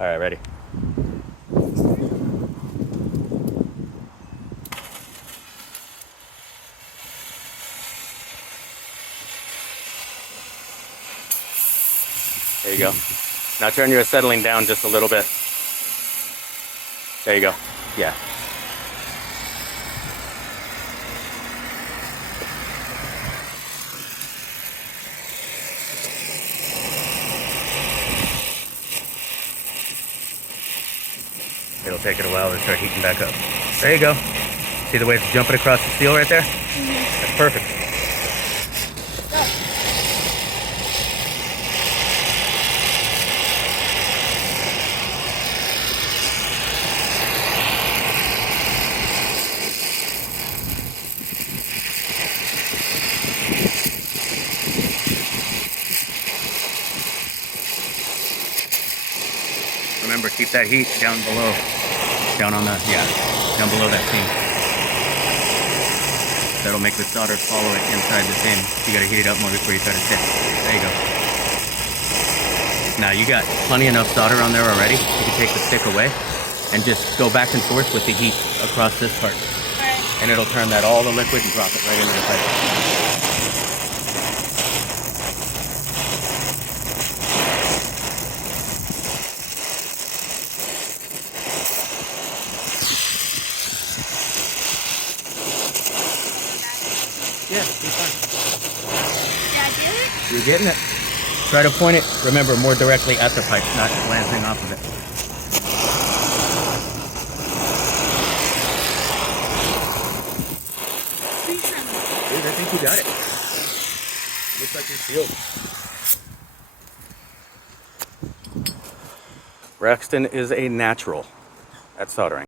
All right, ready. There you go. Now turn your acetylene down just a little bit. There you go. Yeah. It'll take it a while to start heating back up. There you go. See the way it's jumping across the steel right there? Mm-hmm. That's perfect. Remember, keep that heat down below. Down on the, down below that seam. That'll make the solder follow it inside the seam. You gotta heat it up more before you try to stick. There you go. Now you got plenty enough solder on there already. You can take the stick away and just go back and forth with the heat across this part. Right. And it'll turn that all the liquid and drop it right into the pipe. Yeah, be fine. Did I get it? You're getting it. Try to point it, remember, more directly at the pipe, not glancing off of it. Dude, I think you got it. Looks like you're sealed. Braxton is a natural at soldering.